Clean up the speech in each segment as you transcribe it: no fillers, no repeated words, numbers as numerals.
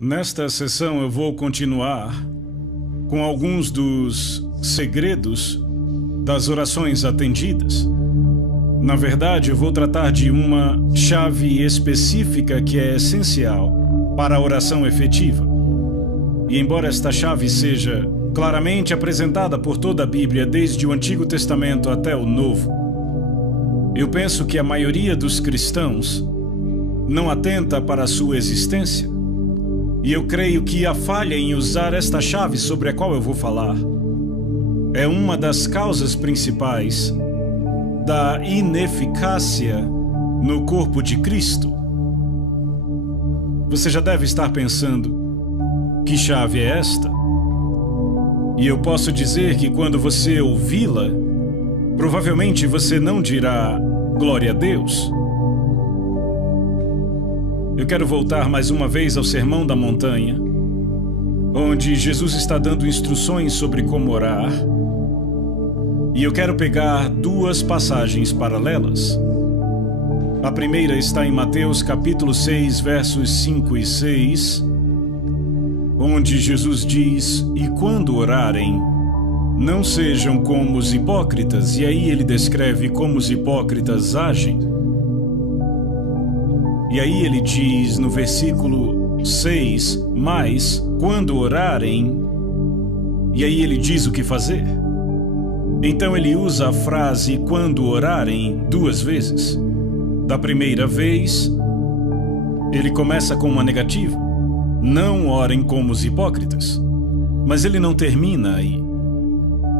Nesta sessão eu vou continuar com alguns dos segredos das orações atendidas. Na verdade, eu vou tratar de uma chave específica que é essencial para a oração efetiva. E embora esta chave seja claramente apresentada por toda a Bíblia, desde o Antigo Testamento até o Novo, eu penso que a maioria dos cristãos não atenta para a sua existência. E eu creio que a falha em usar esta chave sobre a qual eu vou falar é uma das causas principais da ineficácia no corpo de Cristo. Você já deve estar pensando, que chave é esta? E eu posso dizer que quando você ouvi-la, provavelmente você não dirá glória a Deus. Eu quero voltar mais uma vez ao Sermão da Montanha, onde Jesus está dando instruções sobre como orar. E eu quero pegar duas passagens paralelas. A primeira está em Mateus capítulo 6, versos 5 e 6, onde Jesus diz: "E quando orarem, não sejam como os hipócritas", e aí ele descreve como os hipócritas agem. E aí ele diz no versículo 6, "Mas quando orarem", e aí ele diz o que fazer. Então ele usa a frase "quando orarem" duas vezes. Da primeira vez, ele começa com uma negativa: "Não orem como os hipócritas". Mas ele não termina aí.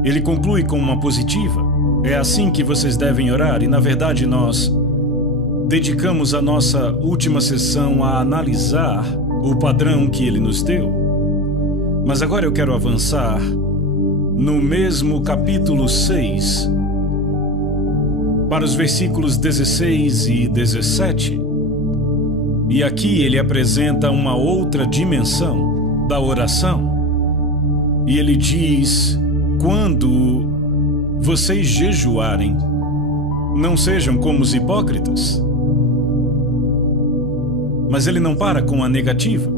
Ele conclui com uma positiva: "É assim que vocês devem orar", e na verdade nós dedicamos a nossa última sessão a analisar o padrão que ele nos deu. Mas agora eu quero avançar no mesmo capítulo 6, para os versículos 16 e 17. E aqui ele apresenta uma outra dimensão da oração. E ele diz: "Quando vocês jejuarem, não sejam como os hipócritas". Mas ele não para com a negativa.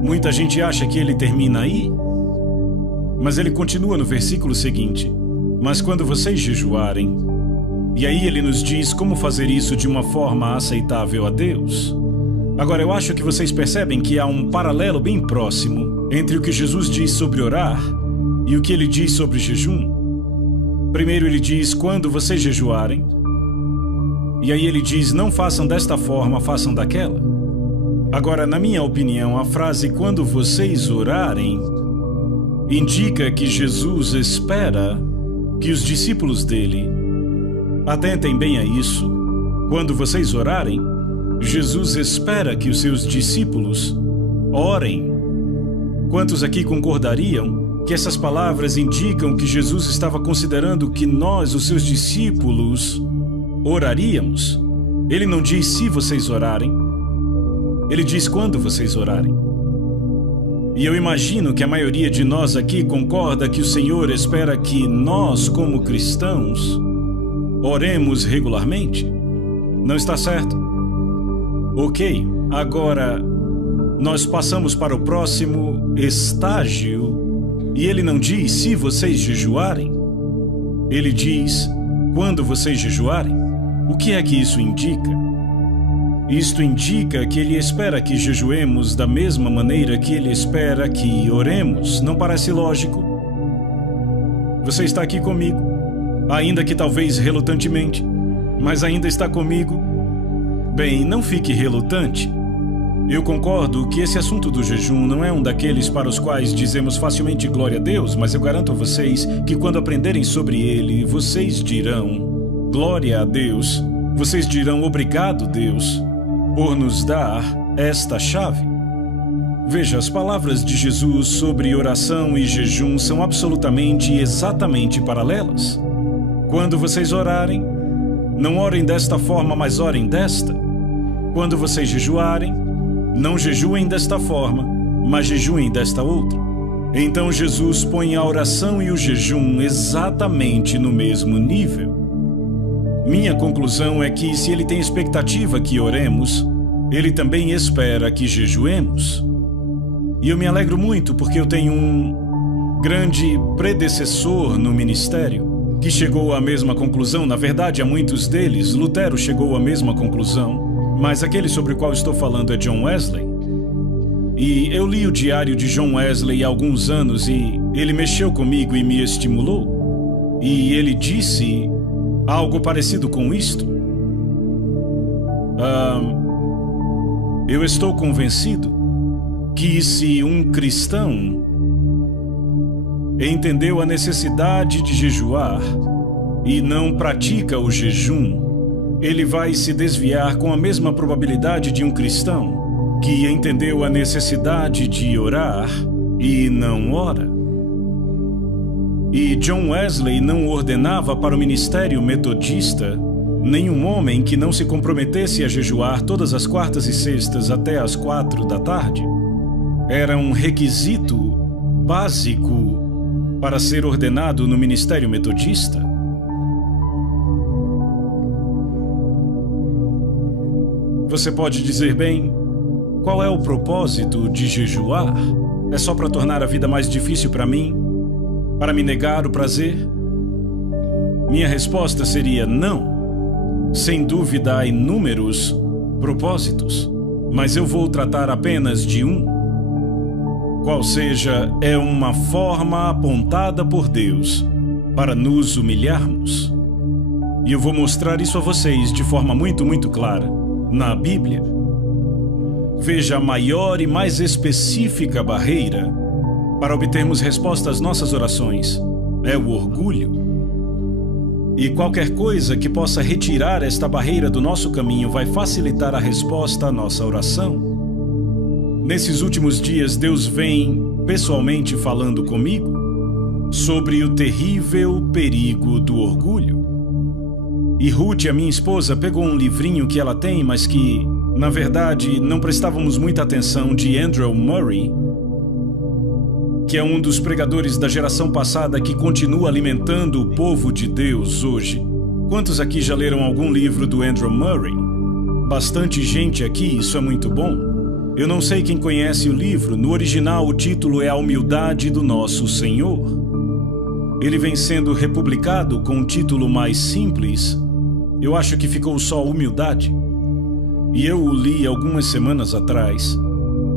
Muita gente acha que ele termina aí. Mas ele continua no versículo seguinte: "Mas quando vocês jejuarem", e aí ele nos diz como fazer isso de uma forma aceitável a Deus. Agora eu acho que vocês percebem que há um paralelo bem próximo entre o que Jesus diz sobre orar e o que ele diz sobre jejum. Primeiro ele diz: "Quando vocês jejuarem", e aí ele diz: "Não façam desta forma, façam daquela". Agora, na minha opinião, a frase "quando vocês orarem" indica que Jesus espera que os discípulos dele atentem bem a isso. Quando vocês orarem, Jesus espera que os seus discípulos orem. Quantos aqui concordariam que essas palavras indicam que Jesus estava considerando que nós, os seus discípulos, oraríamos? Ele não diz "se vocês orarem", ele diz "quando vocês orarem". E eu imagino que a maioria de nós aqui concorda que o Senhor espera que nós, como cristãos, oremos regularmente. Não está certo? Ok, agora nós passamos para o próximo estágio e ele não diz "se vocês jejuarem", ele diz "quando vocês jejuarem". O que é que isso indica? Isto indica que ele espera que jejuemos da mesma maneira que ele espera que oremos. Não parece lógico? Você está aqui comigo, ainda que talvez relutantemente, mas ainda está comigo? Bem, não fique relutante. Eu concordo que esse assunto do jejum não é um daqueles para os quais dizemos facilmente glória a Deus, mas eu garanto a vocês que quando aprenderem sobre ele, vocês dirão glória a Deus. Vocês dirão obrigado, Deus, por nos dar esta chave. Veja, as palavras de Jesus sobre oração e jejum são absolutamente e exatamente paralelas. Quando vocês orarem, não orem desta forma, mas orem desta. Quando vocês jejuarem, não jejuem desta forma, mas jejuem desta outra. Então Jesus põe a oração e o jejum exatamente no mesmo nível. Minha conclusão é que se ele tem expectativa que oremos, ele também espera que jejuemos. E eu me alegro muito porque eu tenho um grande predecessor no ministério que chegou à mesma conclusão. Na verdade, a muitos deles, Lutero chegou à mesma conclusão, mas aquele sobre o qual estou falando é John Wesley. E eu li o diário de John Wesley há alguns anos e ele mexeu comigo e me estimulou. E ele disse algo parecido com isto. Eu estou convencido que se um cristão entendeu a necessidade de jejuar e não pratica o jejum, ele vai se desviar com a mesma probabilidade de um cristão que entendeu a necessidade de orar e não ora. E John Wesley não ordenava para o ministério metodista nenhum homem que não se comprometesse a jejuar todas as quartas e sextas até as 4 da tarde. Era um requisito básico para ser ordenado no ministério metodista. Você pode dizer, bem, qual é o propósito de jejuar? É só para tornar a vida mais difícil para mim? Para me negar o prazer? Minha resposta seria não. Sem dúvida há inúmeros propósitos, mas eu vou tratar apenas de um. Qual seja, é uma forma apontada por Deus para nos humilharmos. E eu vou mostrar isso a vocês de forma muito clara na Bíblia. Veja, a maior e mais específica barreira para obtermos resposta às nossas orações é o orgulho. E qualquer coisa que possa retirar esta barreira do nosso caminho vai facilitar a resposta à nossa oração. Nesses últimos dias, Deus vem pessoalmente falando comigo sobre o terrível perigo do orgulho. E Ruth, a minha esposa, pegou um livrinho que ela tem, mas que, na verdade, não prestávamos muita atenção, de Andrew Murray, que é um dos pregadores da geração passada que continua alimentando o povo de Deus hoje. Quantos aqui já leram algum livro do Andrew Murray? Bastante gente aqui, isso é muito bom. Eu não sei quem conhece o livro. No original, o título é A Humildade do Nosso Senhor. Ele vem sendo republicado com um título mais simples. Eu acho que ficou só Humildade. E eu o li algumas semanas atrás.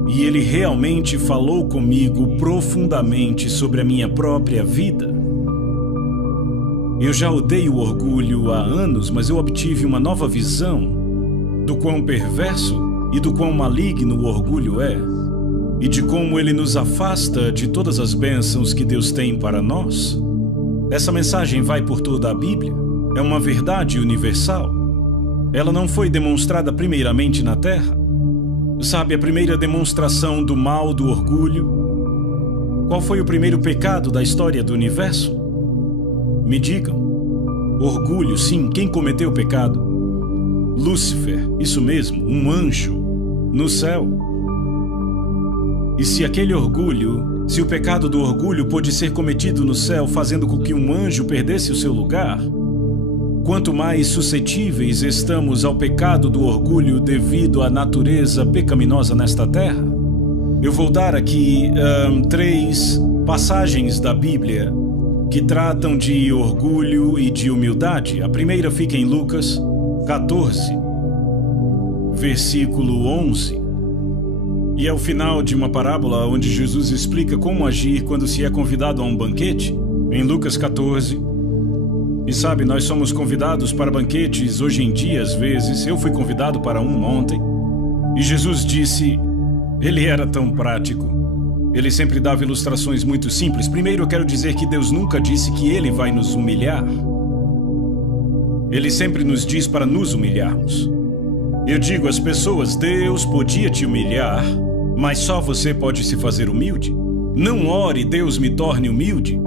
E ele realmente falou comigo profundamente sobre a minha própria vida. Eu já odeio o orgulho há anos, mas eu obtive uma nova visão do quão perverso e do quão maligno o orgulho é, e de como ele nos afasta de todas as bênçãos que Deus tem para nós. Essa mensagem vai por toda a Bíblia. É uma verdade universal. Ela não foi demonstrada primeiramente na Terra. Sabe, a primeira demonstração do mal do orgulho? Qual foi o primeiro pecado da história do universo? Me digam. Orgulho, sim, quem cometeu o pecado? Lúcifer, isso mesmo, um anjo, no céu. E se aquele orgulho, se o pecado do orgulho pôde ser cometido no céu, fazendo com que um anjo perdesse o seu lugar, quanto mais suscetíveis estamos ao pecado do orgulho devido à natureza pecaminosa nesta terra. Eu vou dar aqui 3 passagens da Bíblia que tratam de orgulho e de humildade. A primeira fica em Lucas 14, versículo 11. E é o final de uma parábola onde Jesus explica como agir quando se é convidado a um banquete, em Lucas 14. E sabe, nós somos convidados para banquetes hoje em dia, às vezes. Eu fui convidado para um ontem. E Jesus disse, ele era tão prático. Ele sempre dava ilustrações muito simples. Primeiro, eu quero dizer que Deus nunca disse que ele vai nos humilhar. Ele sempre nos diz para nos humilharmos. Eu digo às pessoas, Deus podia te humilhar, mas só você pode se fazer humilde. Não ore, Deus me torne humilde.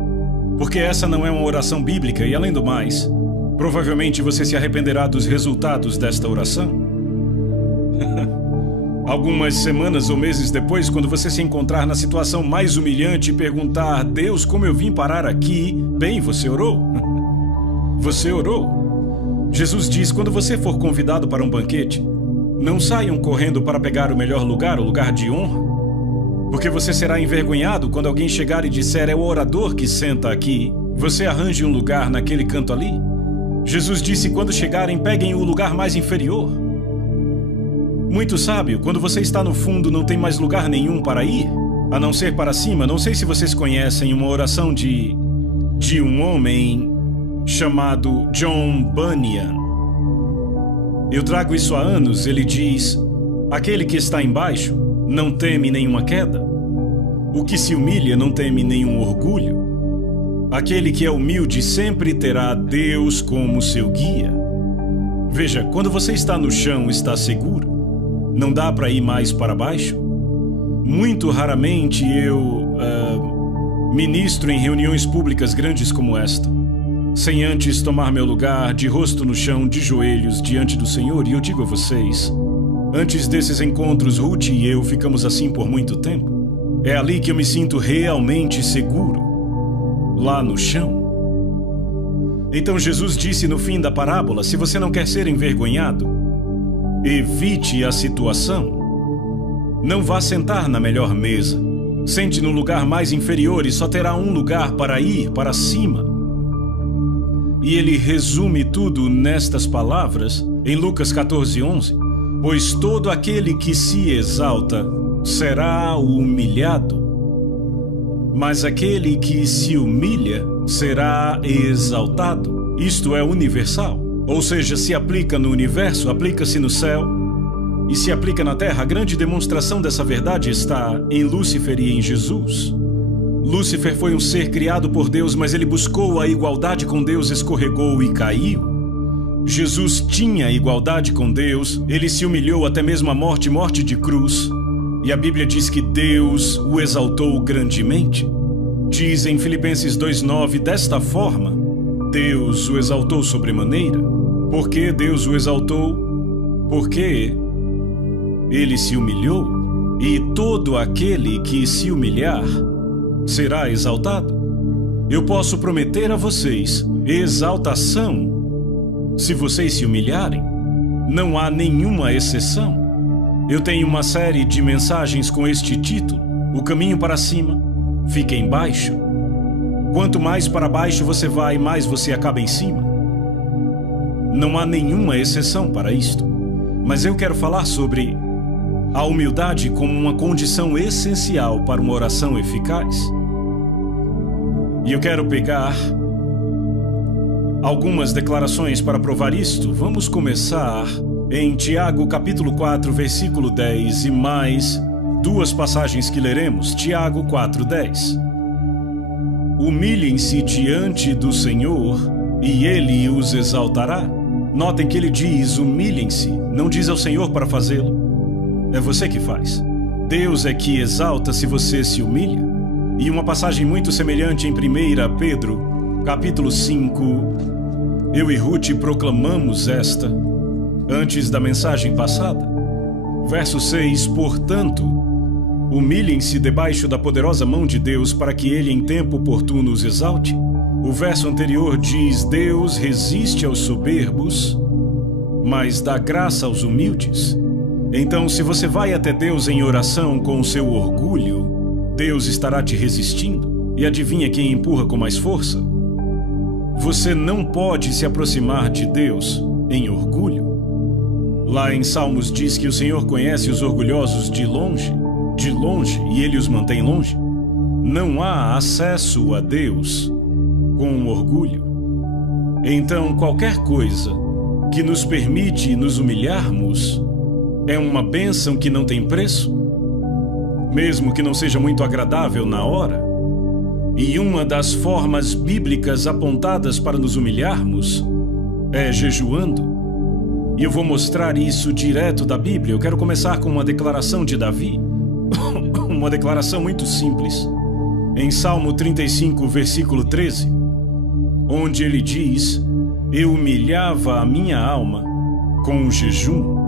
Porque essa não é uma oração bíblica e, além do mais, provavelmente você se arrependerá dos resultados desta oração. Algumas semanas ou meses depois, quando você se encontrar na situação mais humilhante e perguntar, Deus, como eu vim parar aqui? Bem, você orou. Você orou. Jesus diz, quando você for convidado para um banquete, não saiam correndo para pegar o melhor lugar, o lugar de honra. Porque você será envergonhado quando alguém chegar e disser: é o orador que senta aqui. Você arranje um lugar naquele canto ali. Jesus disse: quando chegarem, peguem o lugar mais inferior. Muito sábio, quando você está no fundo, não tem mais lugar nenhum para ir, a não ser para cima. Não sei se vocês conhecem uma oração de um homem chamado John Bunyan. Eu trago isso há anos. Ele diz: aquele que está embaixo não teme nenhuma queda. O que se humilha não teme nenhum orgulho. Aquele que é humilde sempre terá Deus como seu guia. Veja, quando você está no chão, está seguro. Não dá para ir mais para baixo. Muito raramente eu ministro em reuniões públicas grandes como esta, sem antes tomar meu lugar de rosto no chão, de joelhos diante do Senhor. E eu digo a vocês, antes desses encontros, Ruth e eu ficamos assim por muito tempo. É ali que eu me sinto realmente seguro, lá no chão. Então Jesus disse no fim da parábola: se você não quer ser envergonhado, evite a situação. Não vá sentar na melhor mesa. Sente no lugar mais inferior e só terá um lugar para ir para cima. E ele resume tudo nestas palavras em Lucas 14:11. Pois todo aquele que se exalta será humilhado, mas aquele que se humilha será exaltado. Isto é universal. Ou seja, se aplica no universo, aplica-se no céu e se aplica na terra. A grande demonstração dessa verdade está em Lúcifer e em Jesus. Lúcifer foi um ser criado por Deus, mas ele buscou a igualdade com Deus, escorregou e caiu. Jesus tinha igualdade com Deus, ele se humilhou até mesmo a morte de cruz. E a Bíblia diz que Deus o exaltou grandemente. Diz em Filipenses 2:9, desta forma, Deus o exaltou sobremaneira. Por que Deus o exaltou? Porque ele se humilhou, e todo aquele que se humilhar será exaltado. Eu posso prometer a vocês exaltação se vocês se humilharem. Não há nenhuma exceção. Eu tenho uma série de mensagens com este título: O caminho para cima fica embaixo. Quanto mais para baixo você vai, mais você acaba em cima. Não há nenhuma exceção para isto. Mas eu quero falar sobre a humildade como uma condição essencial para uma oração eficaz. E eu quero pegar algumas declarações para provar isto. Vamos começar em Tiago capítulo 4, versículo 10 e mais duas passagens que leremos. Tiago 4:10. Humilhem-se diante do Senhor e Ele os exaltará. Notem que ele diz humilhem-se, não diz ao Senhor para fazê-lo. É você que faz. Deus é que exalta se você se humilha. E uma passagem muito semelhante em 1 Pedro, capítulo 5, eu e Ruth proclamamos esta antes da mensagem passada. Verso 6, portanto, humilhem-se debaixo da poderosa mão de Deus para que Ele em tempo oportuno os exalte. O verso anterior diz: Deus resiste aos soberbos, mas dá graça aos humildes. Então, se você vai até Deus em oração com o seu orgulho, Deus estará te resistindo. E adivinha quem empurra com mais força? Você não pode se aproximar de Deus em orgulho. Lá em Salmos diz que o Senhor conhece os orgulhosos de longe, e Ele os mantém longe. Não há acesso a Deus com orgulho. Então, qualquer coisa que nos permite nos humilharmos é uma bênção que não tem preço, mesmo que não seja muito agradável na hora. E uma das formas bíblicas apontadas para nos humilharmos é jejuando. E eu vou mostrar isso direto da Bíblia. Eu quero começar com uma declaração de Davi, uma declaração muito simples, em Salmo 35, versículo 13, onde ele diz: eu humilhava a minha alma com o jejum.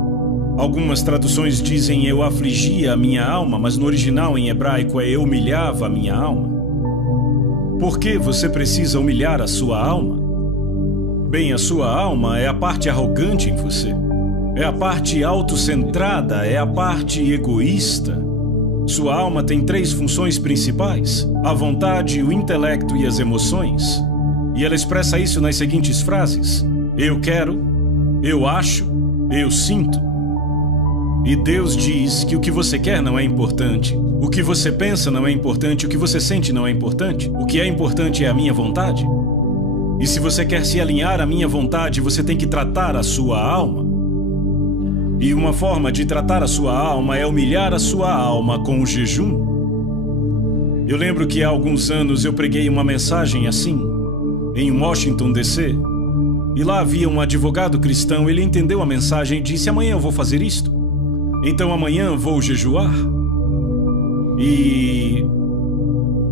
Algumas traduções dizem eu afligia a minha alma, mas no original em hebraico é eu humilhava a minha alma. Por que você precisa humilhar a sua alma? Bem, a sua alma é a parte arrogante em você, é a parte autocentrada, é a parte egoísta, Sua alma tem 3 funções principais: a vontade, o intelecto e as emoções. E ela expressa isso nas seguintes frases: eu quero, eu acho, eu sinto. E Deus diz que o que você quer não é importante, o que você pensa não é importante, o que você sente não é importante. O que é importante é a minha vontade. E se você quer se alinhar à minha vontade, você tem que tratar a sua alma. E uma forma de tratar a sua alma é humilhar a sua alma com o jejum. Eu lembro que há alguns anos eu preguei uma mensagem assim, em Washington, D.C., e lá havia um advogado cristão. Ele entendeu a mensagem e disse: amanhã eu vou fazer isto. Então amanhã vou jejuar. E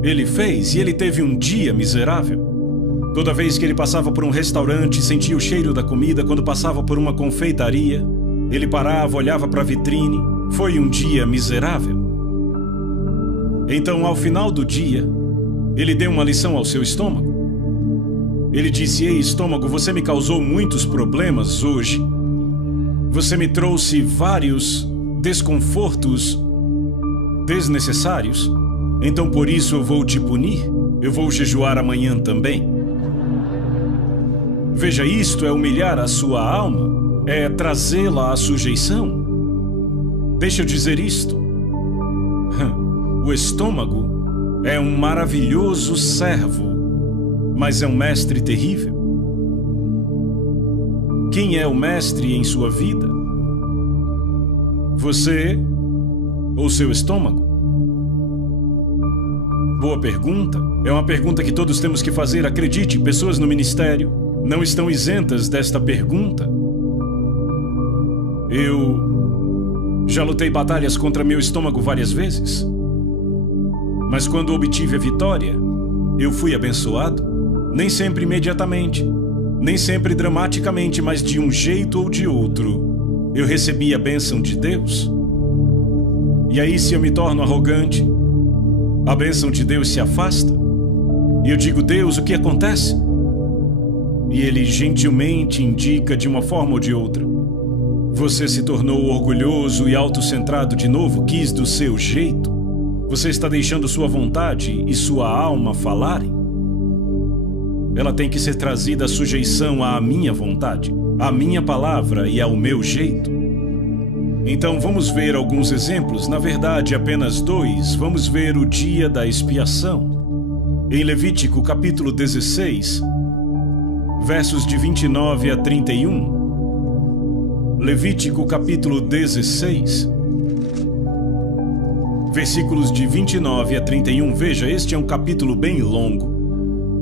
ele fez, e ele teve um dia miserável. Toda vez que ele passava por um restaurante, sentia o cheiro da comida. Quando passava por uma confeitaria, ele parava, olhava para a vitrine. Foi um dia miserável. Então, ao final do dia, ele deu uma lição ao seu estômago. Ele disse: ei, estômago, você me causou muitos problemas hoje. Você me trouxe vários desconfortos desnecessários. Então, por isso, eu vou te punir. Eu vou jejuar amanhã também. Veja, isto é humilhar a sua alma, é trazê-la à sujeição. Deixa eu dizer isto. O estômago é um maravilhoso servo, mas é um mestre terrível. Quem é o mestre em sua vida? Você ou seu estômago? Boa pergunta. É uma pergunta que todos temos que fazer. Acredite, pessoas no ministério não estão isentas desta pergunta. Eu já lutei batalhas contra meu estômago várias vezes. Mas quando obtive a vitória, eu fui abençoado. Nem sempre imediatamente, nem sempre dramaticamente, mas de um jeito ou de outro, eu recebi a bênção de Deus. E aí, se eu me torno arrogante, a bênção de Deus se afasta. E eu digo: Deus, o que acontece? E Ele gentilmente indica de uma forma ou de outra: você se tornou orgulhoso e autocentrado de novo, quis do seu jeito. Você está deixando sua vontade e sua alma falarem. Ela tem que ser trazida à sujeição à minha vontade, à minha palavra e ao meu jeito. Então vamos ver alguns exemplos, na verdade apenas 2. Vamos ver o dia da expiação. Em Levítico capítulo 16, versos de 29 a 31. Levítico capítulo 16, versículos de 29 a 31. Veja, este é um capítulo bem longo.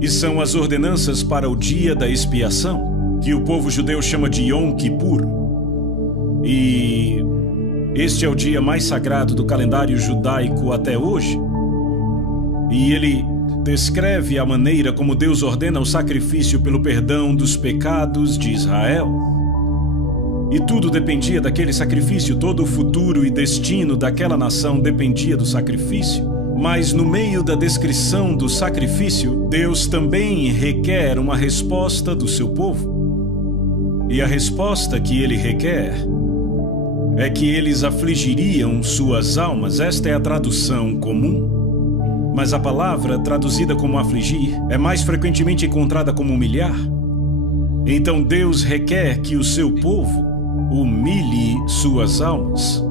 E são as ordenanças para o dia da expiação, que o povo judeu chama de Yom Kippur. E este é o dia mais sagrado do calendário judaico até hoje. E ele descreve a maneira como Deus ordena o sacrifício pelo perdão dos pecados de Israel. E tudo dependia daquele sacrifício, todo o futuro e destino daquela nação dependia do sacrifício. Mas no meio da descrição do sacrifício, Deus também requer uma resposta do seu povo. E a resposta que ele requer é que eles afligiriam suas almas. Esta é a tradução comum. Mas a palavra traduzida como afligir é mais frequentemente encontrada como humilhar. Então Deus requer que o seu povo humilhe suas almas.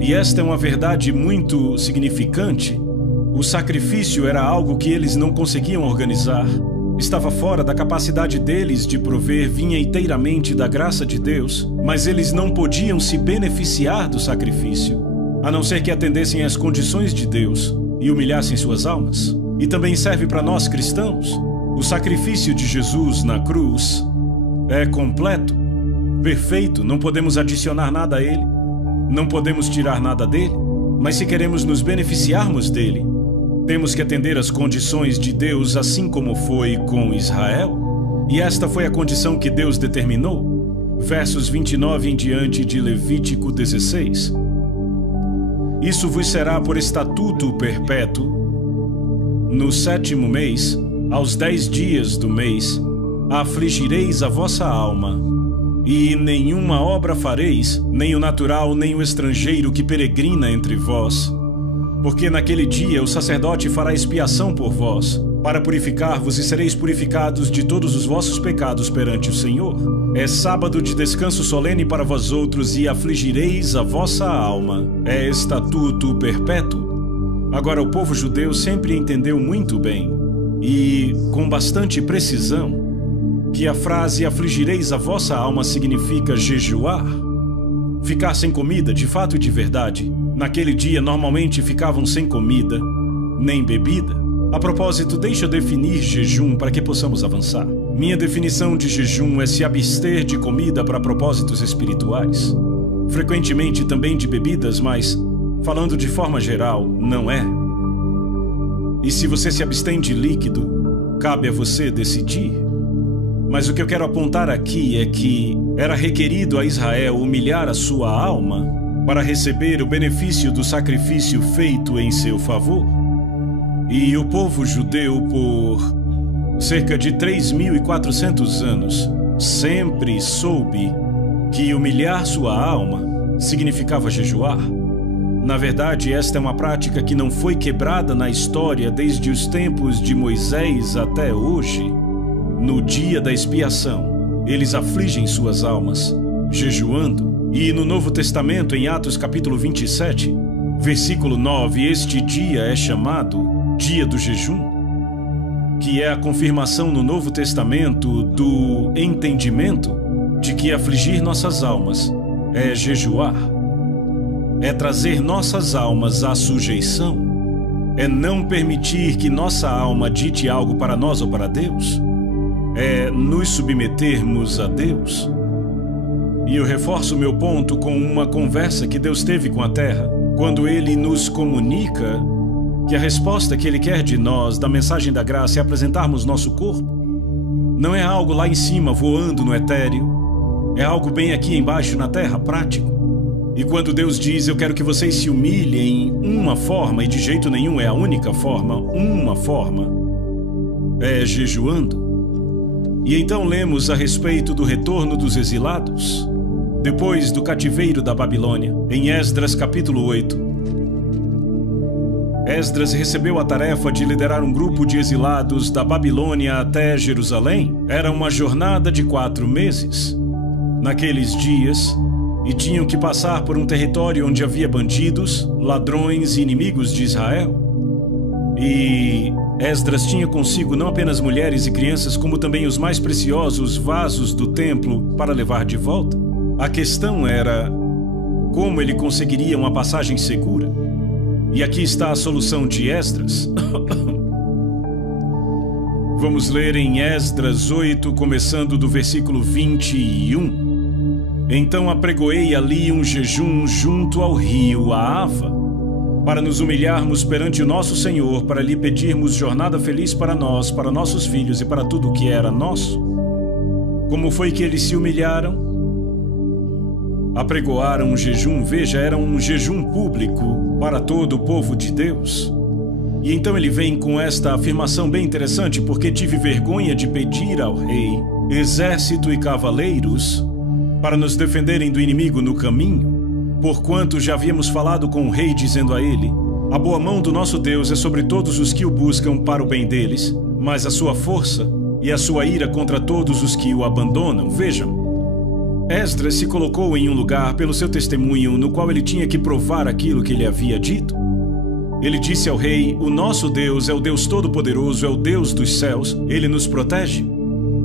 E esta é uma verdade muito significante. O sacrifício era algo que eles não conseguiam organizar. Estava fora da capacidade deles de prover, vinha inteiramente da graça de Deus, mas eles não podiam se beneficiar do sacrifício, a não ser que atendessem às condições de Deus e humilhassem suas almas. E também serve para nós cristãos. O sacrifício de Jesus na cruz é completo, perfeito, não podemos adicionar nada a ele. Não podemos tirar nada dele, mas se queremos nos beneficiarmos dele, temos que atender às condições de Deus, assim como foi com Israel. E esta foi a condição que Deus determinou. Versos 29 em diante de Levítico 16. Isso vos será por estatuto perpétuo. No 7º mês, aos 10 dias do mês, afligireis a vossa alma. E nenhuma obra fareis, nem o natural, nem o estrangeiro que peregrina entre vós, Porque naquele dia o sacerdote fará expiação por vós, para purificar-vos, e sereis purificados de todos os vossos pecados perante o Senhor. É sábado de descanso solene para vós outros, e afligireis a vossa alma. É estatuto perpétuo. Agora, o povo judeu sempre entendeu muito bem, e com bastante precisão, que a frase afligireis a vossa alma significa jejuar. Ficar sem comida, de fato e de verdade. Naquele dia, normalmente ficavam sem comida, nem bebida. A propósito, deixa eu definir jejum para que possamos avançar. Minha definição de jejum é se abster de comida para propósitos espirituais. Frequentemente também de bebidas, mas, falando de forma geral, não é. E se você se abstém de líquido, cabe a você decidir. Mas o que eu quero apontar aqui é que era requerido a Israel humilhar a sua alma para receber o benefício do sacrifício feito em seu favor. E o povo judeu, por cerca de 3.400 anos, sempre soube que humilhar sua alma significava jejuar. Na verdade, esta é uma prática que não foi quebrada na história desde os tempos de Moisés até hoje. No dia da expiação, eles afligem suas almas, jejuando. E no Novo Testamento, em Atos capítulo 27, versículo 9, este dia é chamado Dia do Jejum, que é a confirmação no Novo Testamento do entendimento de que afligir nossas almas é jejuar, é trazer nossas almas à sujeição, é não permitir que nossa alma dite algo para nós ou para Deus, é nos submetermos a Deus. E eu reforço meu ponto com uma conversa que Deus teve com a terra, quando Ele nos comunica que a resposta que Ele quer de nós, da mensagem da graça, é apresentarmos nosso corpo. Não é algo lá em cima, voando no etéreo. É algo bem aqui embaixo na terra, prático. E quando Deus diz, eu quero que vocês se humilhem uma forma, e de jeito nenhum é a única forma, uma forma, é jejuando. E então lemos a respeito do retorno dos exilados, depois do cativeiro da Babilônia, em Esdras capítulo 8. Esdras recebeu a tarefa de liderar um grupo de exilados da Babilônia até Jerusalém. Era uma jornada de 4 meses. Naqueles dias, e tinham que passar por um território onde havia bandidos, ladrões e inimigos de Israel. E Esdras tinha consigo não apenas mulheres e crianças, como também os mais preciosos vasos do templo para levar de volta. A questão era como ele conseguiria uma passagem segura. E aqui está a solução de Esdras. Vamos ler em Esdras 8, começando do versículo 21. Então apregoei ali um jejum junto ao rio Ahava, para nos humilharmos perante o nosso Senhor, para lhe pedirmos jornada feliz para nós, para nossos filhos e para tudo o que era nosso. Como foi que eles se humilharam? Apregoaram um jejum, veja, era um jejum público para todo o povo de Deus. E então ele vem com esta afirmação bem interessante, porque tive vergonha de pedir ao rei, exército e cavaleiros, para nos defenderem do inimigo no caminho. Porquanto já havíamos falado com o rei, dizendo a ele, a boa mão do nosso Deus é sobre todos os que o buscam para o bem deles, mas a sua força e a sua ira contra todos os que o abandonam. Vejam, Esdras se colocou em um lugar pelo seu testemunho, no qual ele tinha que provar aquilo que ele havia dito. Ele disse ao rei, o nosso Deus é o Deus Todo-Poderoso, é o Deus dos céus, ele nos protege.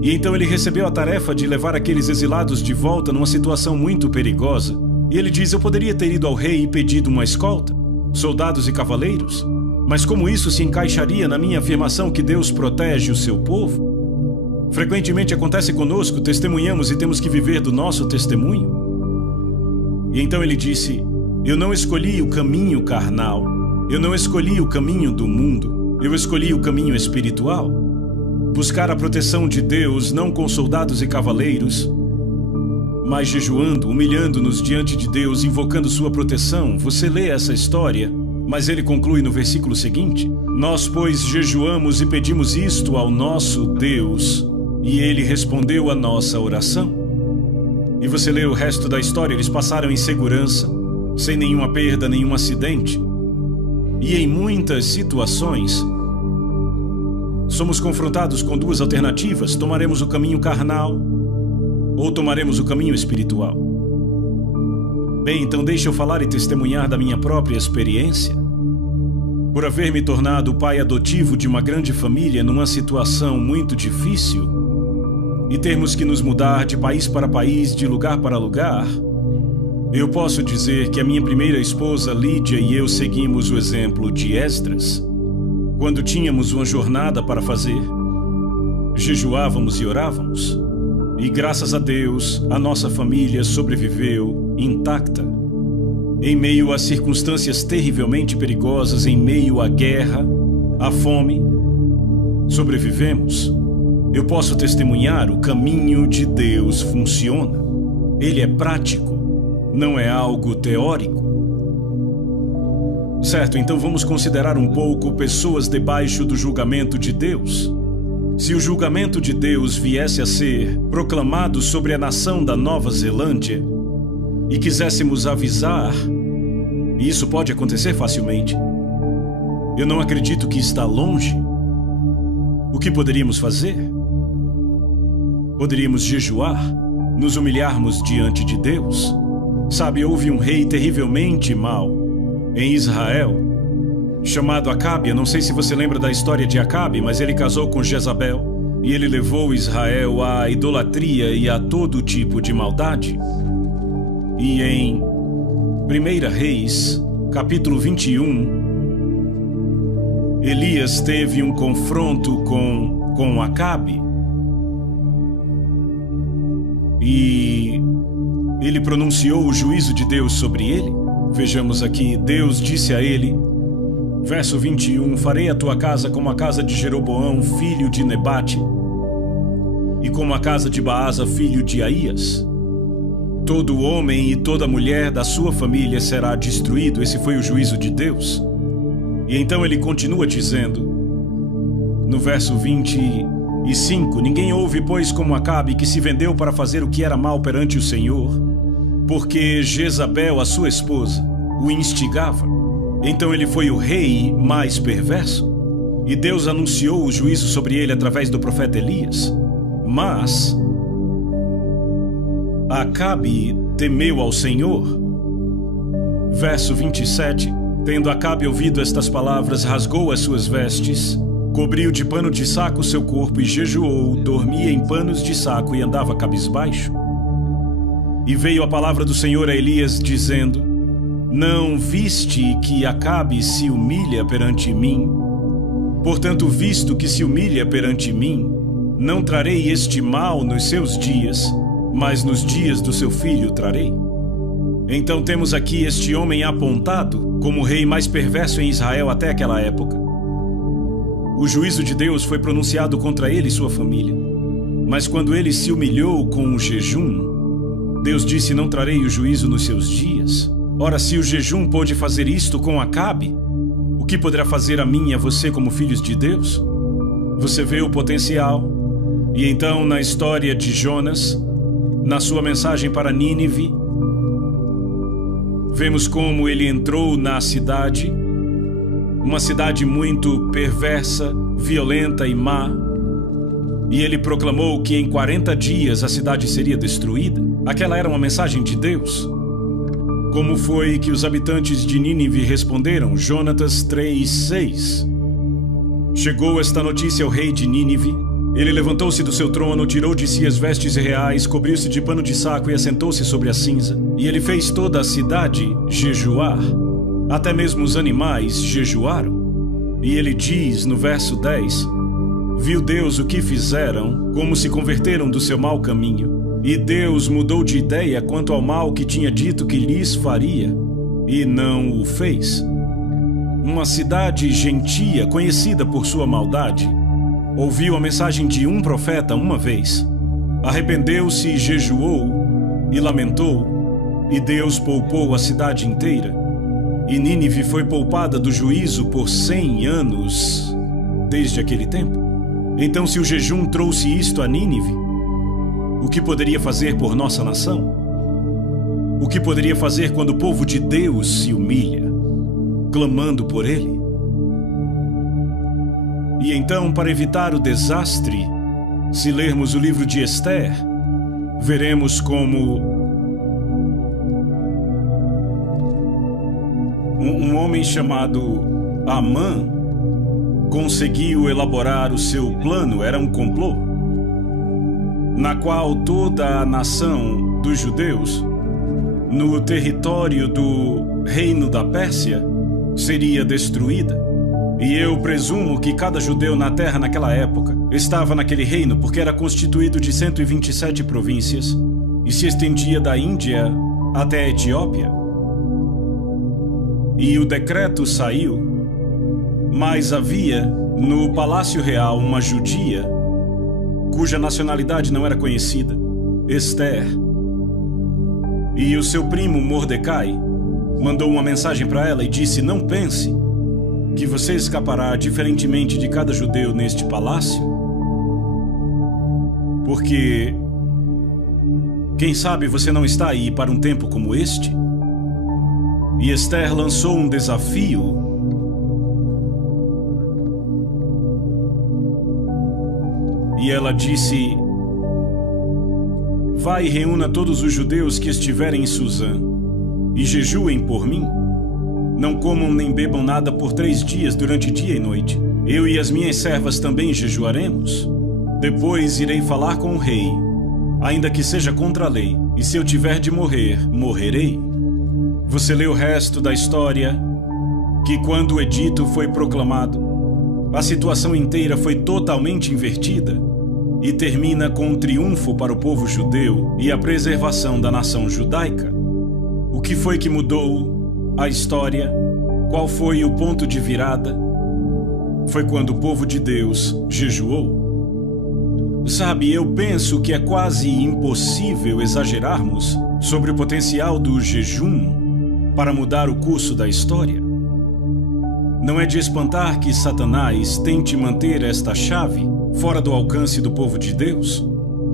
E então ele recebeu a tarefa de levar aqueles exilados de volta numa situação muito perigosa. E ele diz, eu poderia ter ido ao rei e pedido uma escolta, soldados e cavaleiros, mas como isso se encaixaria na minha afirmação que Deus protege o seu povo? Frequentemente acontece conosco, testemunhamos e temos que viver do nosso testemunho. E então ele disse, eu não escolhi o caminho carnal, eu não escolhi o caminho do mundo, eu escolhi o caminho espiritual. Buscar a proteção de Deus não com soldados e cavaleiros, mas jejuando, humilhando-nos diante de Deus, invocando sua proteção. Você lê essa história, mas ele conclui no versículo seguinte, nós, pois, jejuamos e pedimos isto ao nosso Deus, e ele respondeu a nossa oração. E você lê o resto da história, eles passaram em segurança, sem nenhuma perda, nenhum acidente. E em muitas situações, somos confrontados com duas alternativas: tomaremos o caminho carnal ou tomaremos o caminho espiritual. Bem, então deixa eu falar e testemunhar da minha própria experiência. Por haver me tornado o pai adotivo de uma grande família numa situação muito difícil e termos que nos mudar de país para país, de lugar para lugar, eu posso dizer que a minha primeira esposa, Lídia, e eu seguimos o exemplo de Esdras. Quando tínhamos uma jornada para fazer, jejuávamos e orávamos. E graças a Deus, a nossa família sobreviveu intacta. Em meio a circunstâncias terrivelmente perigosas, em meio à guerra, à fome, sobrevivemos. Eu posso testemunhar: o caminho de Deus funciona. Ele é prático, não é algo teórico. Certo, então vamos considerar um pouco pessoas debaixo do julgamento de Deus. Se o julgamento de Deus viesse a ser proclamado sobre a nação da Nova Zelândia e quiséssemos avisar, e isso pode acontecer facilmente, eu não acredito que está longe. O que poderíamos fazer? Poderíamos jejuar, nos humilharmos diante de Deus. Sabe, houve um rei terrivelmente mau em Israel, chamado Acabe. Eu não sei se você lembra da história de Acabe, mas ele casou com Jezabel e ele levou Israel à idolatria e a todo tipo de maldade. E em 1 Reis, capítulo 21, Elias teve um confronto com Acabe. E ele pronunciou o juízo de Deus sobre ele. Vejamos aqui, Deus disse a ele, verso 21, farei a tua casa como a casa de Jeroboão, filho de Nebate, e como a casa de Baasa, filho de Aías. Todo homem e toda mulher da sua família será destruído. Esse foi o juízo de Deus. E então ele continua dizendo, no verso 25, ninguém houve, pois, como Acabe, que se vendeu para fazer o que era mal perante o Senhor, porque Jezabel, a sua esposa, o instigava. Então ele foi o rei mais perverso, e Deus anunciou o juízo sobre ele através do profeta Elias. Mas Acabe temeu ao Senhor. Verso 27, tendo Acabe ouvido estas palavras, rasgou as suas vestes, cobriu de pano de saco o seu corpo e jejuou, dormia em panos de saco e andava cabisbaixo. E veio a palavra do Senhor a Elias, dizendo, não viste que Acabe se humilha perante mim? Portanto, visto que se humilha perante mim, não trarei este mal nos seus dias, mas nos dias do seu filho trarei. Então temos aqui este homem apontado como o rei mais perverso em Israel até aquela época. O juízo de Deus foi pronunciado contra ele e sua família. Mas quando ele se humilhou com o jejum, Deus disse, não trarei o juízo nos seus dias. Ora, se o jejum pôde fazer isto com Acabe, o que poderá fazer a mim e a você como filhos de Deus? Você vê o potencial. E então, na história de Jonas, na sua mensagem para Nínive, vemos como ele entrou na cidade, uma cidade muito perversa, violenta e má, e ele proclamou que em 40 dias a cidade seria destruída. Aquela era uma mensagem de Deus. Como foi que os habitantes de Nínive responderam? Jonatas 3:6. Chegou esta notícia ao rei de Nínive. Ele levantou-se do seu trono, tirou de si as vestes reais, cobriu-se de pano de saco e assentou-se sobre a cinza. E ele fez toda a cidade jejuar. Até mesmo os animais jejuaram. E ele diz no verso 10, viu Deus o que fizeram, como se converteram do seu mau caminho. E Deus mudou de ideia quanto ao mal que tinha dito que lhes faria, e não o fez. Uma cidade gentia, conhecida por sua maldade, ouviu a mensagem de um profeta uma vez, arrependeu-se e jejuou e lamentou, e Deus poupou a cidade inteira. E Nínive foi poupada do juízo por 100 anos desde aquele tempo. Então, se o jejum trouxe isto a Nínive, o que poderia fazer por nossa nação? O que poderia fazer quando o povo de Deus se humilha? clamando por ele. E então, para evitar o desastre, se lermos o livro de Esther, veremos como um homem chamado Amã conseguiu elaborar o seu plano. Era um complô, na qual toda a nação dos judeus, no território do reino da Pérsia, seria destruída. E eu presumo que cada judeu na terra naquela época estava naquele reino porque era constituído de 127 províncias e se estendia da Índia até a Etiópia. E o decreto saiu, mas havia no Palácio Real uma judia cuja nacionalidade não era conhecida, Esther. E o seu primo Mordecai mandou uma mensagem para ela e disse: não pense que você escapará diferentemente de cada judeu neste palácio, porque quem sabe você não está aí para um tempo como este. E Esther lançou um desafio. E ela disse: vai e reúna todos os judeus que estiverem em Suzã e jejuem por mim. Não comam nem bebam nada por 3 dias durante dia e noite. Eu e as minhas servas também jejuaremos. Depois irei falar com o rei, ainda que seja contra a lei, e se eu tiver de morrer, morrerei. Você lê o resto da história, que quando o edito foi proclamado, a situação inteira foi totalmente invertida e termina com um triunfo para o povo judeu e a preservação da nação judaica. O que foi que mudou a história? Qual foi o ponto de virada? Foi quando o povo de Deus jejuou. Sabe, eu penso que é quase impossível exagerarmos sobre o potencial do jejum para mudar o curso da história. Não é de espantar que Satanás tente manter esta chave fora do alcance do povo de Deus.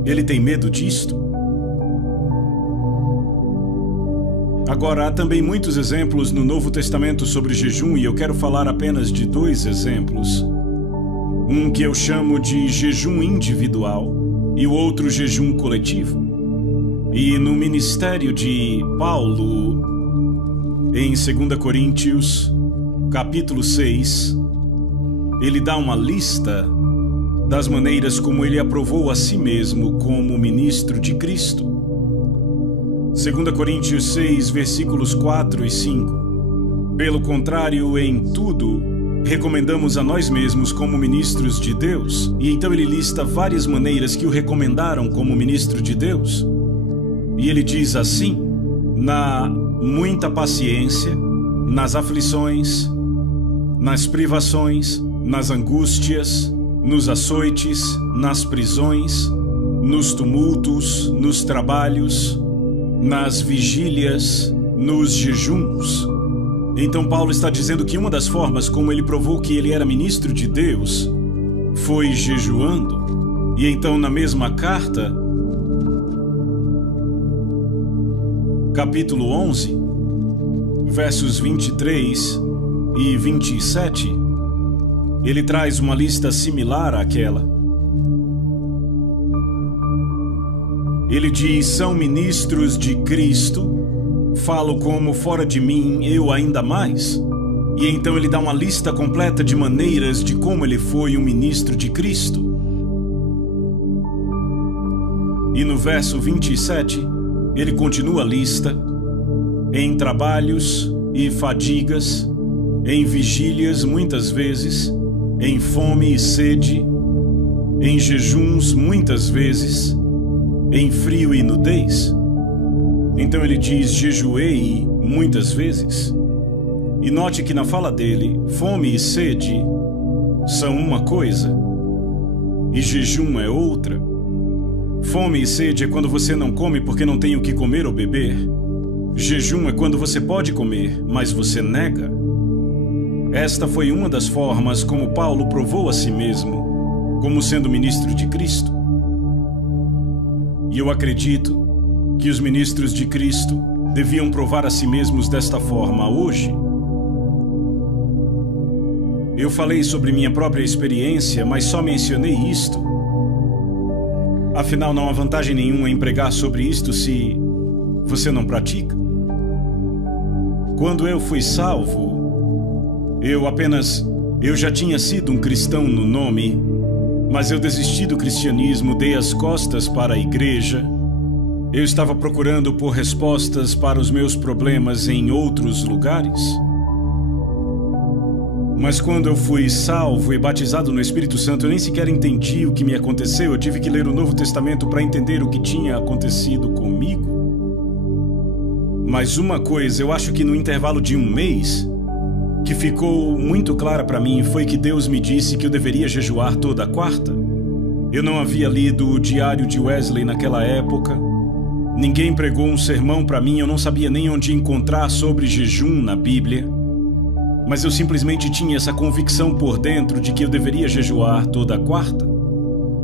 Ele tem medo disto. Agora, há também muitos exemplos no Novo Testamento sobre jejum e eu quero falar apenas de 2 exemplos. Um que eu chamo de jejum individual e o outro jejum coletivo. E no ministério de Paulo, em 2 Coríntios, capítulo 6, ele dá uma lista das maneiras como ele aprovou a si mesmo como ministro de Cristo. 2 Coríntios 6, versículos 4 e 5. Pelo contrário, em tudo, recomendamos a nós mesmos como ministros de Deus. E então ele lista várias maneiras que o recomendaram como ministro de Deus. E ele diz assim: na muita paciência, nas aflições, nas privações, nas angústias, nos açoites, nas prisões, nos tumultos, nos trabalhos, nas vigílias, nos jejuns. Então Paulo está dizendo que uma das formas como ele provou que ele era ministro de Deus foi jejuando. E então na mesma carta, capítulo 11, versos 23 e 27, ele traz uma lista similar àquela. Ele diz: são ministros de Cristo, falo como fora de mim, eu ainda mais. E então ele dá uma lista completa de maneiras de como ele foi um ministro de Cristo. E no verso 27, ele continua a lista: em trabalhos e fadigas, em vigílias muitas vezes, em fome e sede, em jejuns muitas vezes, em frio e nudez. Então ele diz: jejuei muitas vezes. E note que na fala dele, fome e sede são uma coisa e jejum é outra. Fome e sede é quando você não come porque não tem o que comer ou beber. Jejum é quando você pode comer, mas você nega. Esta foi uma das formas como Paulo provou a si mesmo como sendo ministro de Cristo. E eu acredito que os ministros de Cristo deviam provar a si mesmos desta forma hoje. Eu falei sobre minha própria experiência, mas só mencionei isto. Afinal, não há vantagem nenhuma em pregar sobre isto se você não pratica. Quando eu fui salvo, eu já tinha sido um cristão no nome, mas eu desisti do cristianismo, dei as costas para a igreja. Eu estava procurando por respostas para os meus problemas em outros lugares. Mas quando eu fui salvo e batizado no Espírito Santo, eu nem sequer entendi o que me aconteceu. Eu tive que ler o Novo Testamento para entender o que tinha acontecido comigo. Mas uma coisa, eu acho que no intervalo de um mês, que ficou muito clara para mim, foi que Deus me disse que eu deveria jejuar toda quarta. Eu não havia lido o Diário de Wesley naquela época. Ninguém pregou um sermão para mim, eu não sabia nem onde encontrar sobre jejum na Bíblia. Mas eu simplesmente tinha essa convicção por dentro de que eu deveria jejuar toda quarta.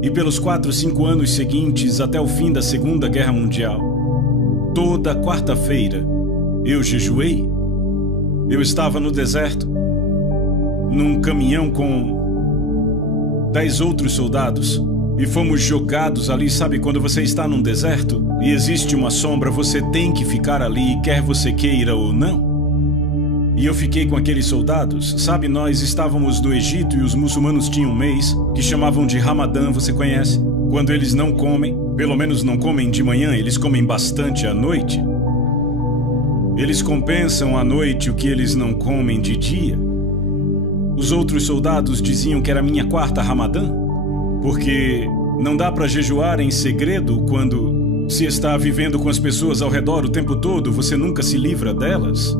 E pelos 4, 5 anos seguintes, até o fim da Segunda Guerra Mundial, toda quarta-feira, eu jejuei. Eu estava no deserto, num caminhão com 10 outros soldados, e fomos jogados ali. Sabe quando você está num deserto e existe uma sombra, você tem que ficar ali, quer você queira ou não? E eu fiquei com aqueles soldados. Sabe, nós estávamos no Egito e os muçulmanos tinham um mês que chamavam de Ramadã, você conhece? Quando eles não comem, pelo menos não comem de manhã, eles comem bastante à noite. Eles compensam à noite o que eles não comem de dia. Os outros soldados diziam que era minha quarta Ramadã, porque não dá para jejuar em segredo quando se está vivendo com as pessoas ao redor o tempo todo, você nunca se livra delas.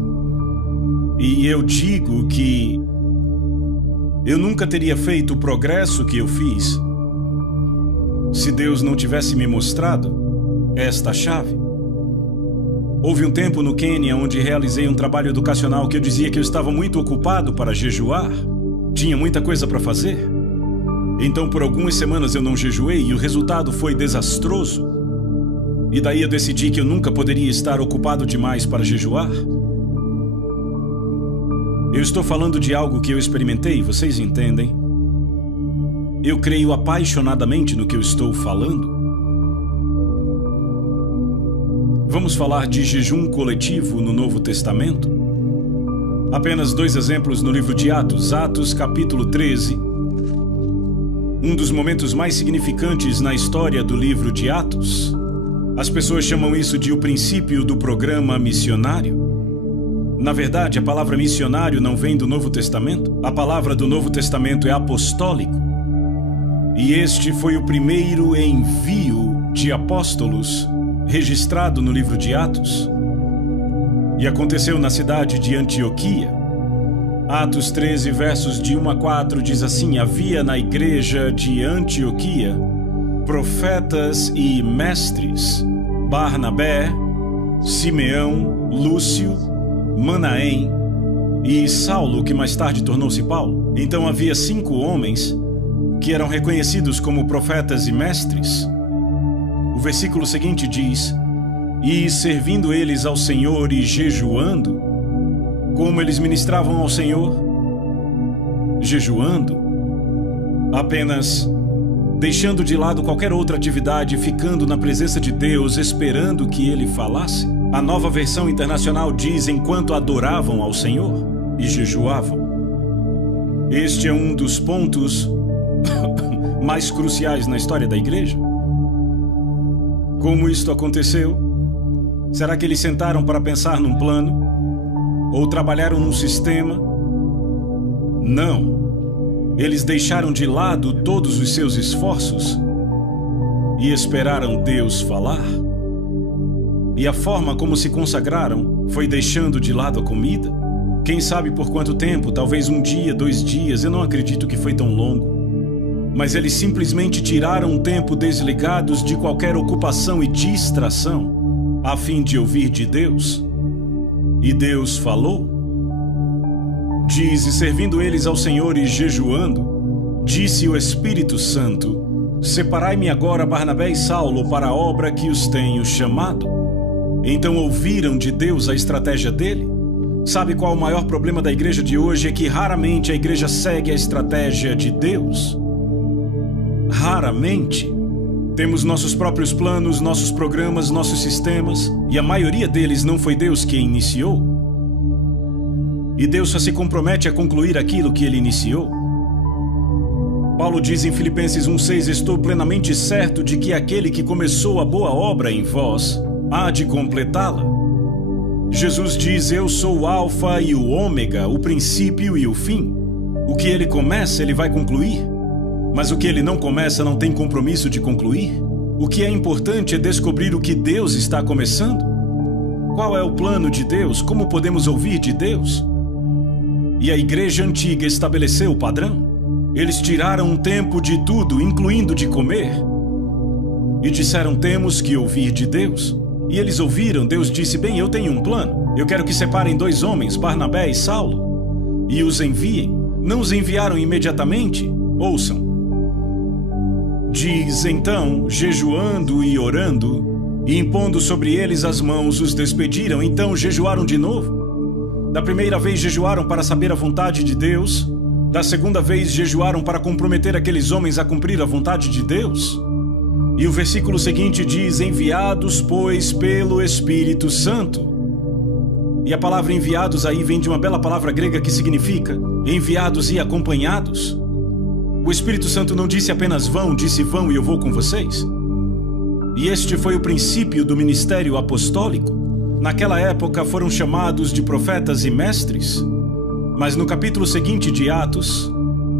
E eu digo que eu nunca teria feito o progresso que eu fiz se Deus não tivesse me mostrado esta chave. Houve um tempo no Quênia onde realizei um trabalho educacional que eu dizia que eu estava muito ocupado para jejuar. Tinha muita coisa para fazer. Então por algumas semanas eu não jejuei e o resultado foi desastroso. E daí eu decidi que eu nunca poderia estar ocupado demais para jejuar. Eu estou falando de algo que eu experimentei, vocês entendem? Eu creio apaixonadamente no que eu estou falando. Vamos falar de jejum coletivo no Novo Testamento? Apenas 2 exemplos no livro de Atos. Atos, capítulo 13. Um dos momentos mais significantes na história do livro de Atos. As pessoas chamam isso de o princípio do programa missionário. Na verdade, a palavra missionário não vem do Novo Testamento. A palavra do Novo Testamento é apostólico. E este foi o primeiro envio de apóstolos registrado no livro de Atos. E aconteceu na cidade de Antioquia. Atos 13, versos de 1 a 4 diz assim: havia na igreja de Antioquia profetas e mestres, Barnabé, Simeão, Lúcio, Manaém e Saulo, que mais tarde tornou-se Paulo. Então havia 5 homens que eram reconhecidos como profetas e mestres. O versículo seguinte diz: e servindo eles ao Senhor e jejuando. Como eles ministravam ao Senhor? Jejuando. Apenas deixando de lado qualquer outra atividade, ficando na presença de Deus, esperando que Ele falasse. A Nova Versão Internacional diz: enquanto adoravam ao Senhor e jejuavam. Este é um dos pontos mais cruciais na história da igreja. Como isto aconteceu? Será que eles sentaram para pensar num plano? Ou trabalharam num sistema? Não. Eles deixaram de lado todos os seus esforços e esperaram Deus falar. E a forma como se consagraram foi deixando de lado a comida. Quem sabe por quanto tempo, talvez 1 dia, 2 dias, eu não acredito que foi tão longo. Mas eles simplesmente tiraram um tempo desligados de qualquer ocupação e distração, a fim de ouvir de Deus. E Deus falou. Diz: e servindo eles ao Senhor e jejuando, disse o Espírito Santo: separai-me agora Barnabé e Saulo para a obra que os tenho chamado. Então ouviram de Deus a estratégia dele. Sabe qual o maior problema da igreja de hoje? É que raramente a igreja segue a estratégia de Deus. Raramente. Temos nossos próprios planos, nossos programas, nossos sistemas, e a maioria deles não foi Deus quem iniciou. E Deus só se compromete a concluir aquilo que Ele iniciou. Paulo diz em Filipenses 1,6: estou plenamente certo de que aquele que começou a boa obra em vós há de completá-la. Jesus diz: eu sou o Alfa e o Ômega, o princípio e o fim. O que Ele começa, Ele vai concluir. Mas o que Ele não começa não tem compromisso de concluir. O que é importante é descobrir o que Deus está começando. Qual é o plano de Deus? Como podemos ouvir de Deus? E a igreja antiga estabeleceu o padrão. Eles tiraram um tempo de tudo, incluindo de comer, e disseram: temos que ouvir de Deus. E eles ouviram. Deus disse: bem, eu tenho um plano. Eu quero que separem 2 homens, Barnabé e Saulo, e os enviem. Não os enviaram imediatamente? Ouçam. Diz: então, jejuando e orando, e impondo sobre eles as mãos, os despediram. Então jejuaram de novo. Da primeira vez jejuaram para saber a vontade de Deus. Da segunda vez jejuaram para comprometer aqueles homens a cumprir a vontade de Deus. E o versículo seguinte diz: enviados, pois, pelo Espírito Santo. E a palavra enviados aí vem de uma bela palavra grega que significa enviados e acompanhados. O Espírito Santo não disse apenas vão, disse: vão e eu vou com vocês. E este foi o princípio do ministério apostólico. Naquela época foram chamados de profetas e mestres. Mas no capítulo seguinte de Atos,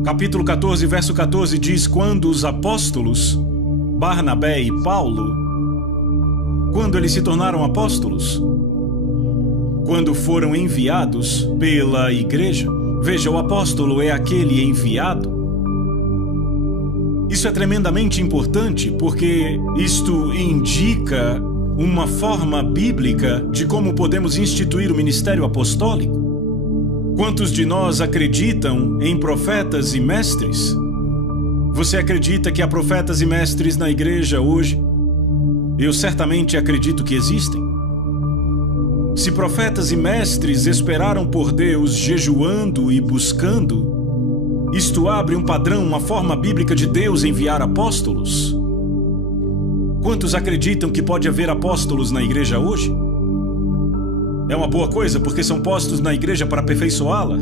capítulo 14, verso 14, diz: quando os apóstolos, Barnabé e Paulo, quando eles se tornaram apóstolos? Quando foram enviados pela igreja. Veja, o apóstolo é aquele enviado. Isso é tremendamente importante porque isto indica uma forma bíblica de como podemos instituir o ministério apostólico. Quantos de nós acreditam em profetas e mestres? Você acredita que há profetas e mestres na igreja hoje? Eu certamente acredito que existem. Se profetas e mestres esperaram por Deus jejuando e buscando, isto abre um padrão, uma forma bíblica de Deus enviar apóstolos. Quantos acreditam que pode haver apóstolos na igreja hoje? É uma boa coisa, porque são postos na igreja para aperfeiçoá-la.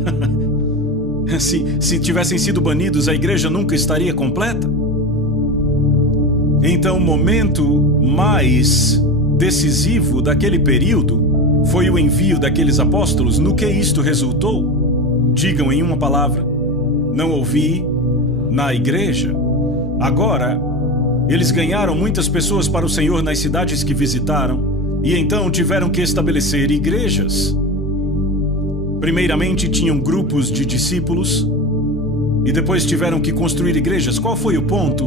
Se tivessem sido banidos, a igreja nunca estaria completa. Então, o momento mais decisivo daquele período foi o envio daqueles apóstolos. No que isto resultou? Digam em uma palavra: não ouvi na igreja. Agora, eles ganharam muitas pessoas para o Senhor nas cidades que visitaram, e então tiveram que estabelecer igrejas. Primeiramente tinham grupos de discípulos, e depois tiveram que construir igrejas. Qual foi o ponto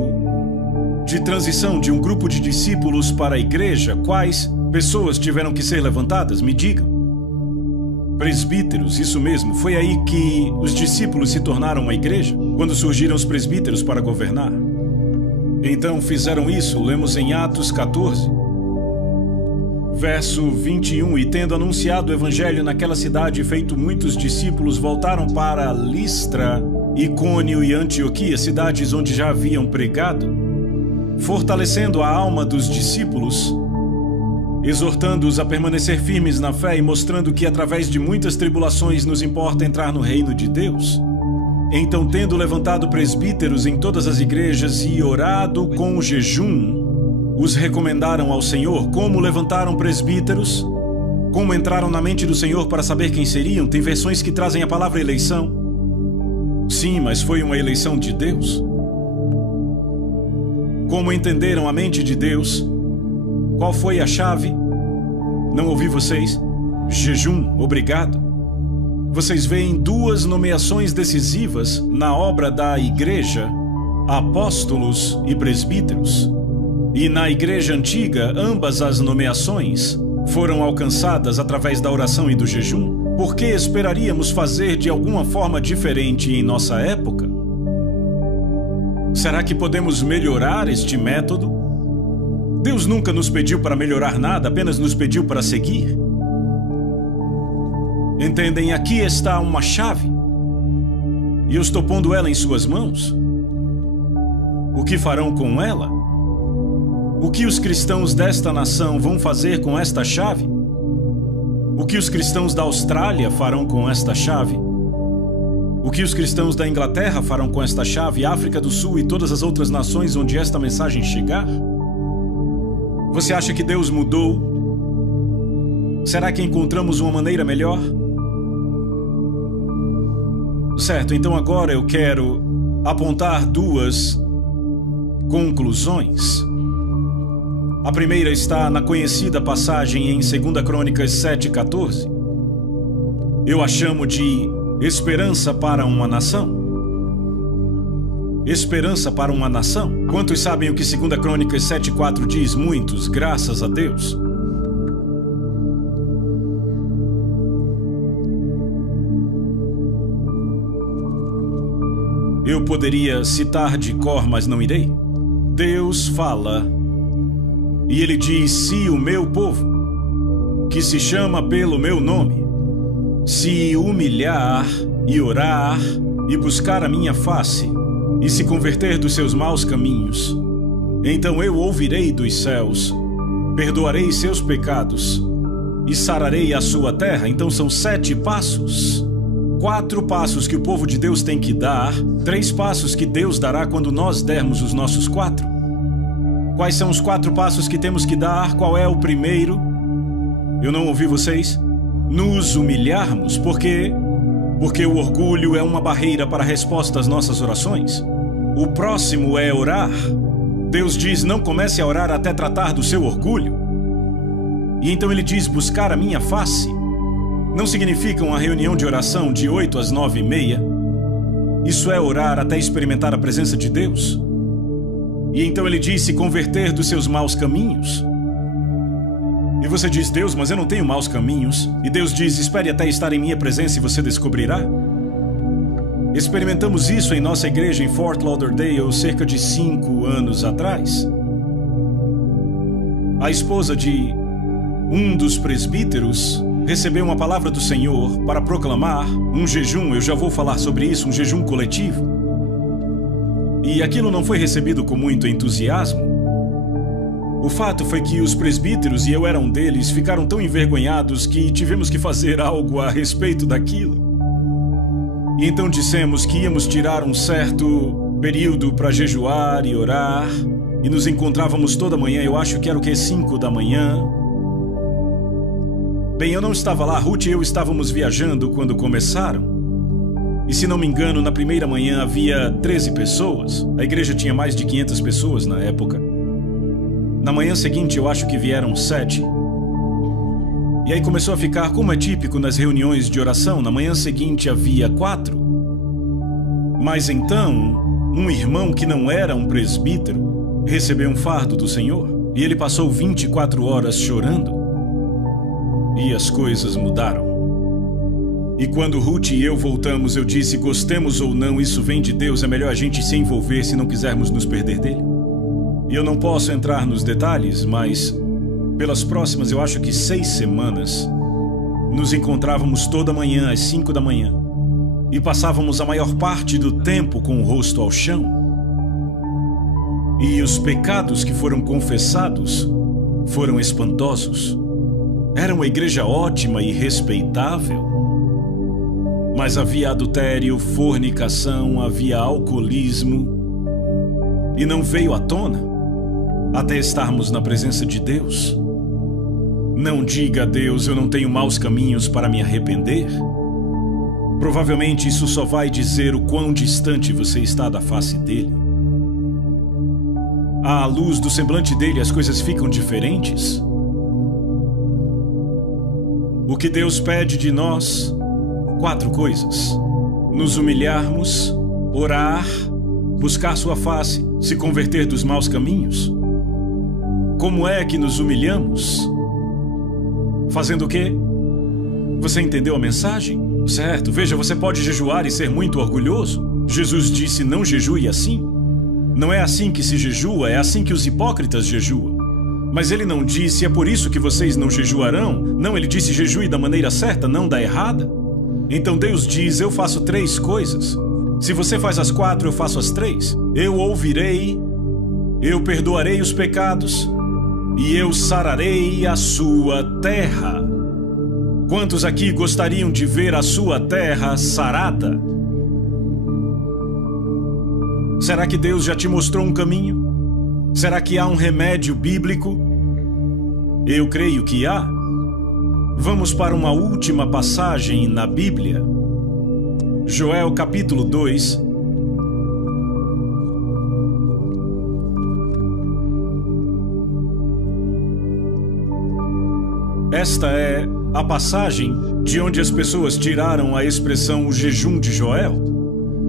de transição de um grupo de discípulos para a igreja? Quais pessoas tiveram que ser levantadas? Me digam. Presbíteros, isso mesmo. Foi aí que os discípulos se tornaram uma igreja, quando surgiram os presbíteros para governar. Então fizeram isso. Lemos em Atos 14, verso 21. E tendo anunciado o evangelho naquela cidade e feito muitos discípulos, voltaram para Listra, Icônio e Antioquia, cidades onde já haviam pregado, fortalecendo a alma dos discípulos, exortando-os a permanecer firmes na fé e mostrando que através de muitas tribulações nos importa entrar no reino de Deus. Então, tendo levantado presbíteros em todas as igrejas e orado com jejum, os recomendaram ao Senhor. Como levantaram presbíteros? Como entraram na mente do Senhor para saber quem seriam? Tem versões que trazem a palavra eleição. Sim, mas foi uma eleição de Deus. Como entenderam a mente de Deus? Qual foi a chave? Não ouvi vocês. Jejum, obrigado. Vocês veem 2 nomeações decisivas na obra da igreja: apóstolos e presbíteros. E na igreja antiga, ambas as nomeações foram alcançadas através da oração e do jejum. Por que esperaríamos fazer de alguma forma diferente em nossa época? Será que podemos melhorar este método? Deus nunca nos pediu para melhorar nada, apenas nos pediu para seguir. Entendem? Aqui está uma chave. E eu estou pondo ela em suas mãos. O que farão com ela? O que os cristãos desta nação vão fazer com esta chave? O que os cristãos da Austrália farão com esta chave? O que os cristãos da Inglaterra farão com esta chave, África do Sul e todas as outras nações onde esta mensagem chegar? Você acha que Deus mudou? Será que encontramos uma maneira melhor? Certo, então agora eu quero apontar duas conclusões. A primeira está na conhecida passagem em 2 Crônicas 7:14. Eu a chamo de esperança para uma nação. Esperança para uma nação. Quantos sabem o que 2 Crônicas 7:4 diz? Muitos, graças a Deus. Eu poderia citar de cor, mas não irei. Deus fala e ele diz: se o meu povo, que se chama pelo meu nome, se humilhar e orar e buscar a minha face e se converter dos seus maus caminhos, então eu ouvirei dos céus, perdoarei seus pecados e sararei a sua terra. Então são 7 passos. 4 passos que o povo de Deus tem que dar, 3 passos que Deus dará quando nós dermos os nossos 4. Quais são os 4 passos que temos que dar? Qual é o primeiro? Eu não ouvi vocês? Nos humilharmos, porque o orgulho é uma barreira para a resposta às nossas orações. O próximo é orar. Deus diz: não comece a orar até tratar do seu orgulho. E então ele diz: buscar a minha face. Não significa uma reunião de oração de 8 às 9:30. Isso é orar até experimentar a presença de Deus. E então ele diz: se converter dos seus maus caminhos. E você diz: Deus, mas eu não tenho maus caminhos. E Deus diz: espere até estar em minha presença e você descobrirá. Experimentamos isso em nossa igreja em Fort Lauderdale cerca de 5 anos atrás. A esposa de um dos presbíteros recebeu uma palavra do Senhor para proclamar um jejum. Eu já vou falar sobre isso, um jejum coletivo. E aquilo não foi recebido com muito entusiasmo. O fato foi que os presbíteros, e eu era um deles, ficaram tão envergonhados que tivemos que fazer algo a respeito daquilo. E então dissemos que íamos tirar um certo período para jejuar e orar, e nos encontrávamos toda manhã. Eu acho que era o que? 5 da manhã. Bem, eu não estava lá, Ruth e eu estávamos viajando quando começaram. E se não me engano, na primeira manhã havia 13 pessoas. A igreja tinha mais de 500 pessoas na época. Na manhã seguinte, eu acho que vieram 7. E aí começou a ficar, como é típico nas reuniões de oração, na manhã seguinte havia 4. Mas então, um irmão que não era um presbítero recebeu um fardo do Senhor. E ele passou 24 horas chorando. E as coisas mudaram. E quando Ruth e eu voltamos, eu disse: gostemos ou não, isso vem de Deus, é melhor a gente se envolver se não quisermos nos perder dele. E eu não posso entrar nos detalhes, mas pelas próximas, eu acho que 6 semanas, nos encontrávamos toda manhã às 5 da manhã e passávamos a maior parte do tempo com o rosto ao chão. E os pecados que foram confessados foram espantosos. Era uma igreja ótima e respeitável, mas havia adultério, fornicação, havia alcoolismo, e não veio à tona até estarmos na presença de Deus. Não diga a Deus: eu não tenho maus caminhos para me arrepender. Provavelmente isso só vai dizer o quão distante você está da face dele. À luz do semblante dele, as coisas ficam diferentes. O que Deus pede de nós? 4 coisas: nos humilharmos, orar, buscar sua face, se converter dos maus caminhos. Como é que nos humilhamos? Fazendo o quê? Você entendeu a mensagem? Certo, veja, você pode jejuar e ser muito orgulhoso. Jesus disse: não jejue assim. Não é assim que se jejua, é assim que os hipócritas jejuam. Mas ele não disse, é por isso que vocês não jejuarão? Não, ele disse, jejue da maneira certa, não da errada. Então Deus diz, eu faço 3 coisas. Se você faz as 4, eu faço as 3. Eu ouvirei, eu perdoarei os pecados e eu sararei a sua terra. Quantos aqui gostariam de ver a sua terra sarada? Será que Deus já te mostrou um caminho? Será que há um remédio bíblico? Eu creio que há. Vamos para uma última passagem na Bíblia. Joel capítulo 2. Esta é a passagem de onde as pessoas tiraram a expressão o jejum de Joel.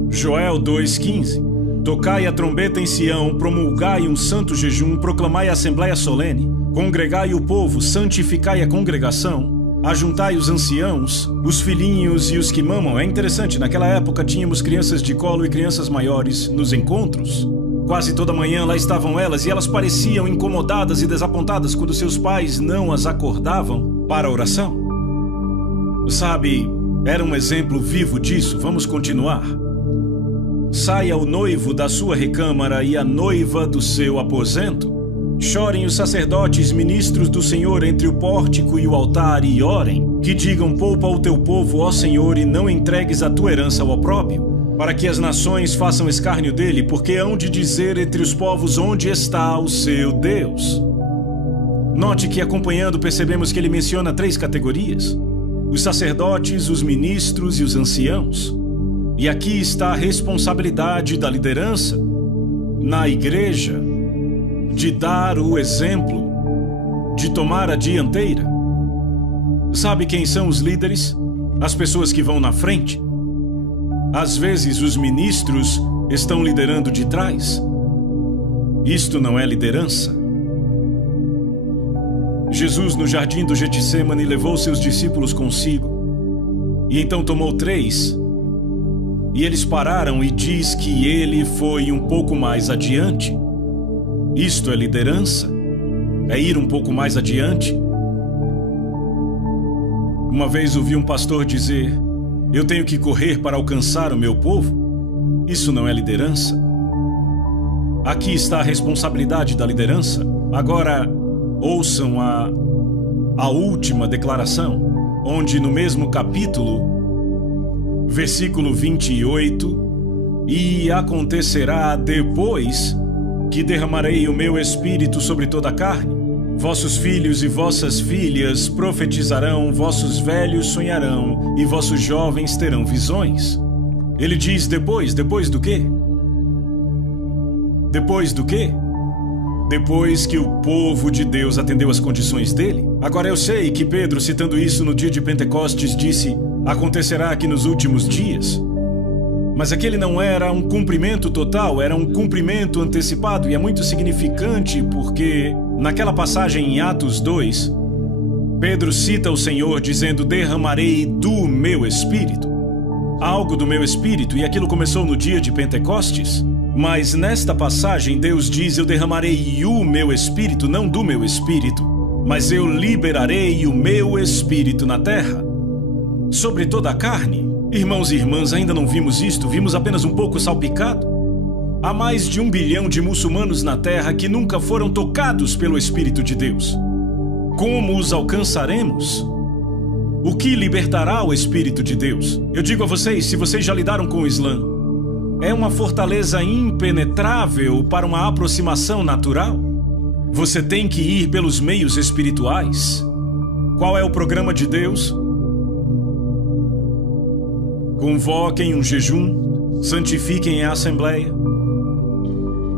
Joel 2,15. Tocai a trombeta em Sião, promulgai um santo jejum, proclamai a assembleia solene, congregai o povo, santificai a congregação, ajuntai os anciãos, os filhinhos e os que mamam. É interessante, naquela época tínhamos crianças de colo e crianças maiores nos encontros. Quase toda manhã lá estavam elas e elas pareciam incomodadas e desapontadas quando seus pais não as acordavam para a oração. Sabe, era um exemplo vivo disso. Vamos continuar. Saia o noivo da sua recâmara e a noiva do seu aposento. Chorem os sacerdotes, ministros do Senhor, entre o pórtico e o altar, e orem. Que digam, poupa o teu povo, ó Senhor, e não entregues a tua herança ao opróbrio, para que as nações façam escárnio dele, porque hão de dizer entre os povos onde está o seu Deus. Note que, acompanhando, percebemos que ele menciona 3 categorias: os sacerdotes, os ministros e os anciãos. E aqui está a responsabilidade da liderança na igreja de dar o exemplo, de tomar a dianteira. Sabe quem são os líderes? As pessoas que vão na frente. Às vezes os ministros estão liderando de trás. Isto não é liderança. Jesus, no jardim do Getsêmani, levou seus discípulos consigo. E então tomou 3. E eles pararam e diz que ele foi um pouco mais adiante. Isto é liderança? É ir um pouco mais adiante? Uma vez ouvi um pastor dizer, eu tenho que correr para alcançar o meu povo. Isso não é liderança. Aqui está a responsabilidade da liderança. Agora, ouçam a última declaração, onde no mesmo capítulo, versículo 28, e acontecerá depois que derramarei o meu espírito sobre toda a carne. Vossos filhos e vossas filhas profetizarão, vossos velhos sonharão e vossos jovens terão visões. Ele diz depois do quê? Depois do quê? Depois que o povo de Deus atendeu às condições dele. Agora eu sei que Pedro, citando isso no dia de Pentecostes, disse, acontecerá aqui nos últimos dias. Mas aquele não era um cumprimento total, era um cumprimento antecipado, e é muito significante porque, naquela passagem em Atos 2, Pedro cita o Senhor dizendo, derramarei do meu espírito. Algo do meu espírito, e aquilo começou no dia de Pentecostes. Mas nesta passagem Deus diz, eu derramarei o meu espírito, não do meu espírito, mas eu liberarei o meu espírito na terra, sobre toda a carne. Irmãos e irmãs, ainda não vimos isto, vimos apenas um pouco salpicado. Há mais de 1 bilhão de muçulmanos na terra que nunca foram tocados pelo Espírito de Deus. Como os alcançaremos? O que libertará o Espírito de Deus? Eu digo a vocês, se vocês já lidaram com o Islã, é uma fortaleza impenetrável para uma aproximação natural. Você tem que ir pelos meios espirituais. Qual é o programa de Deus? Convoquem um jejum, santifiquem a assembleia.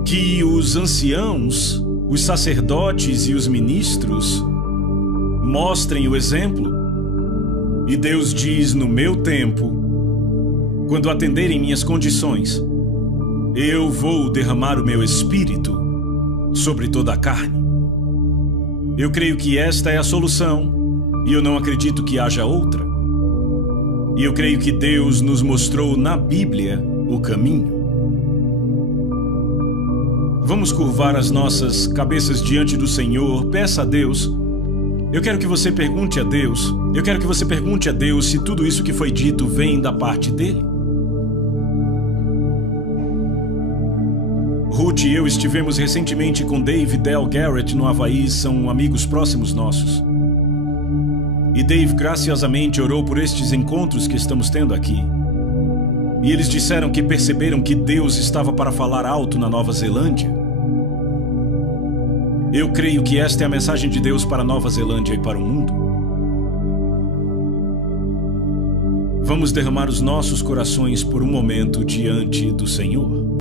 Que os anciãos, os sacerdotes e os ministros mostrem o exemplo. E Deus diz, no meu tempo, quando atenderem minhas condições, eu vou derramar o meu espírito sobre toda a carne. Eu creio que esta é a solução, e eu não acredito que haja outra. E eu creio que Deus nos mostrou na Bíblia o caminho. Vamos curvar as nossas cabeças diante do Senhor. Peça a Deus. Eu quero que você pergunte a Deus. Eu quero que você pergunte a Deus se tudo isso que foi dito vem da parte dele. Ruth e eu estivemos recentemente com Dave e Del Garrett no Havaí, são amigos próximos nossos. E Dave graciosamente orou por estes encontros que estamos tendo aqui. E eles disseram que perceberam que Deus estava para falar alto na Nova Zelândia. Eu creio que esta é a mensagem de Deus para a Nova Zelândia e para o mundo. Vamos derramar os nossos corações por um momento diante do Senhor.